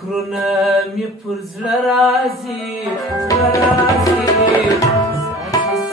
فکرونه مې پر زړه راځي ساقي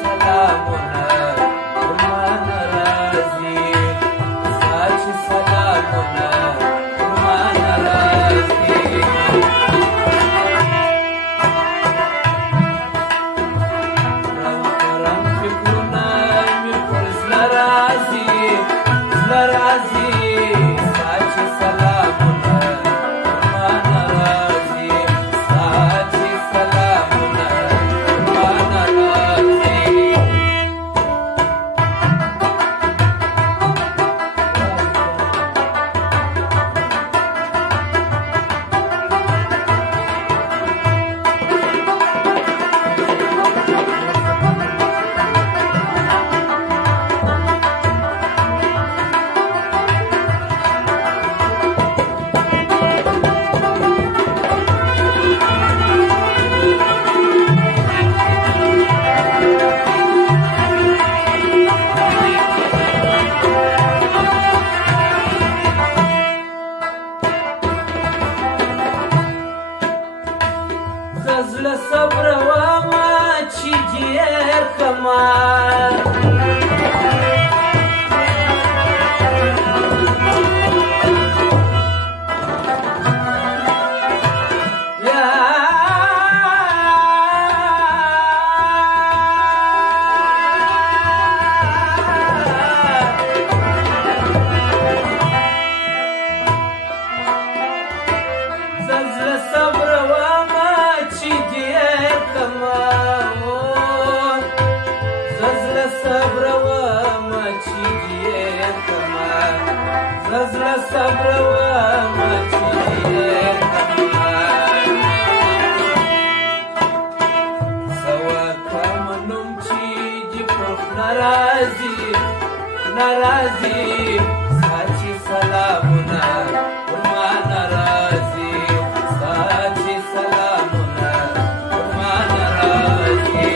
سلامونه پر ما نه راځي ساقي سلامونه پر ما نه راځي رنګ فکرونه مې پر زړه راځي ساقي سلامونه زړه صبر وما چې ډېر کمال زړه صبر وما چې ډېر کمال څه وکړم چې دې پر خوله راځي ساقي سلامونه پر ما نه راځي ساقي سلامونه پر ما نه راځي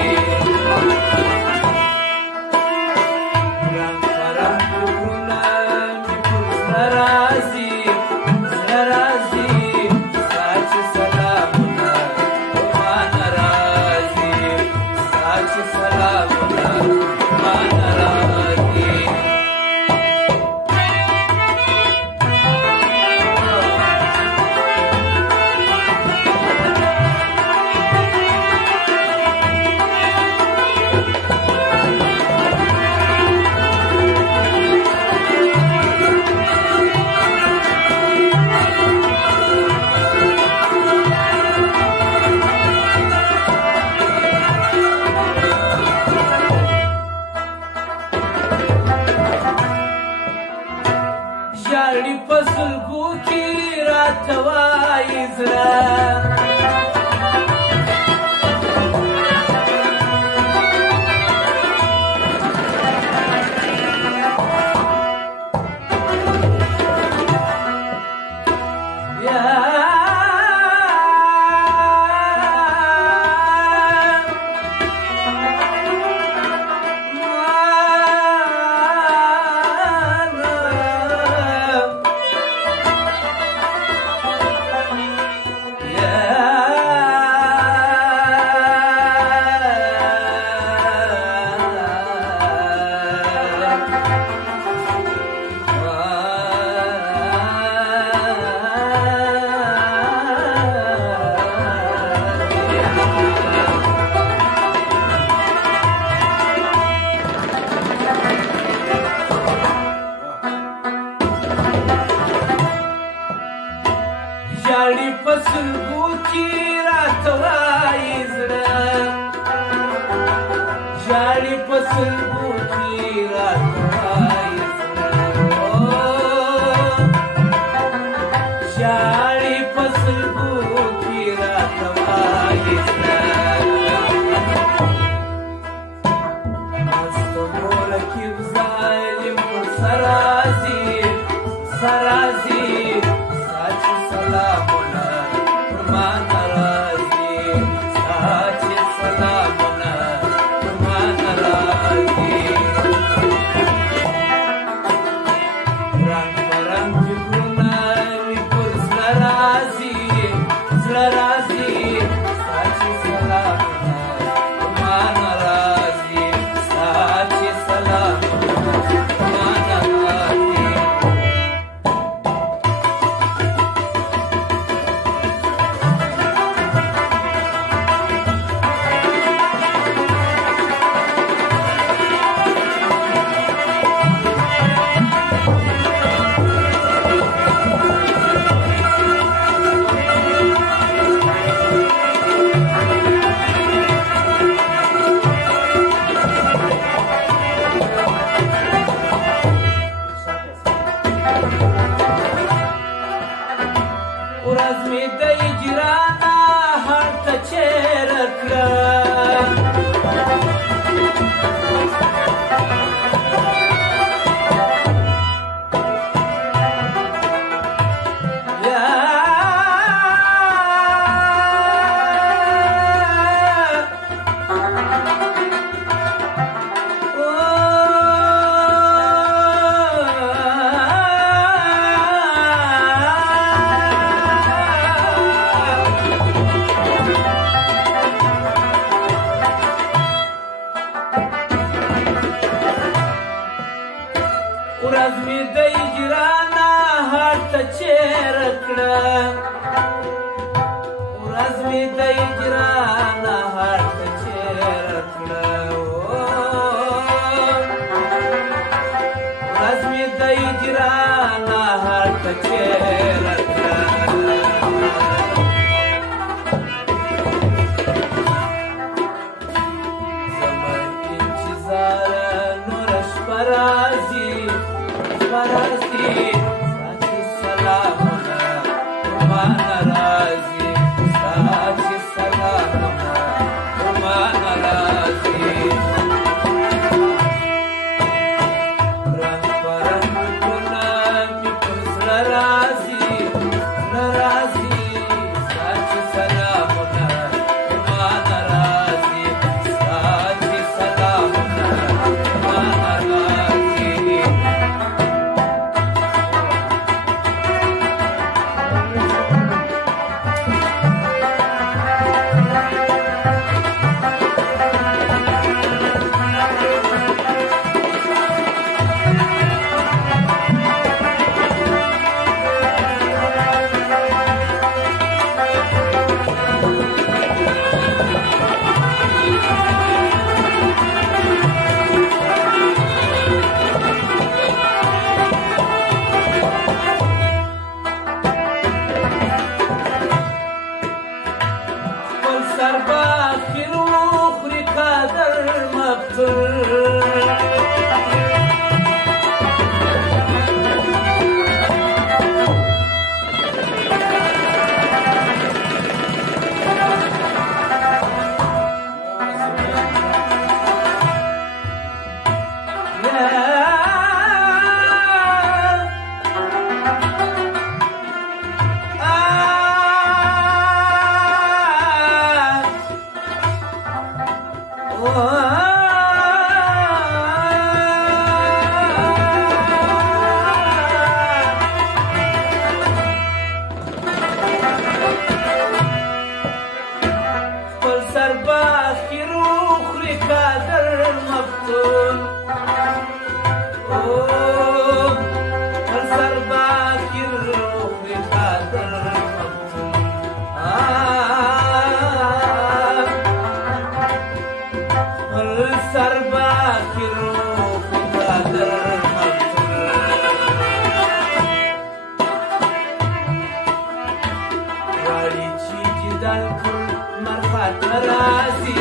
ورځ مې دی ګرانه هر ته چیرې کړه ورځ مې دی ګرانه هر ته چیرې کړه ورځ مې دی ګرانه هر ته چیرې کړه زما انتظار نور شپه راځي Farasi, Sachi Salamuna, Manarazi, Sachi Salamuna, Manarazi. Rang parang puna mikurs larazi, larazi, Sachi Salamuna, Manarazi, Sachi Salamuna, Manarazi. سرباخر وخري قادر مقتل سرباخر وخري قادر مفتون سرباخر وخري قادر مفتون سرباخر وخري قادر مفتون غاړي چې جدل کړ مرخات راسي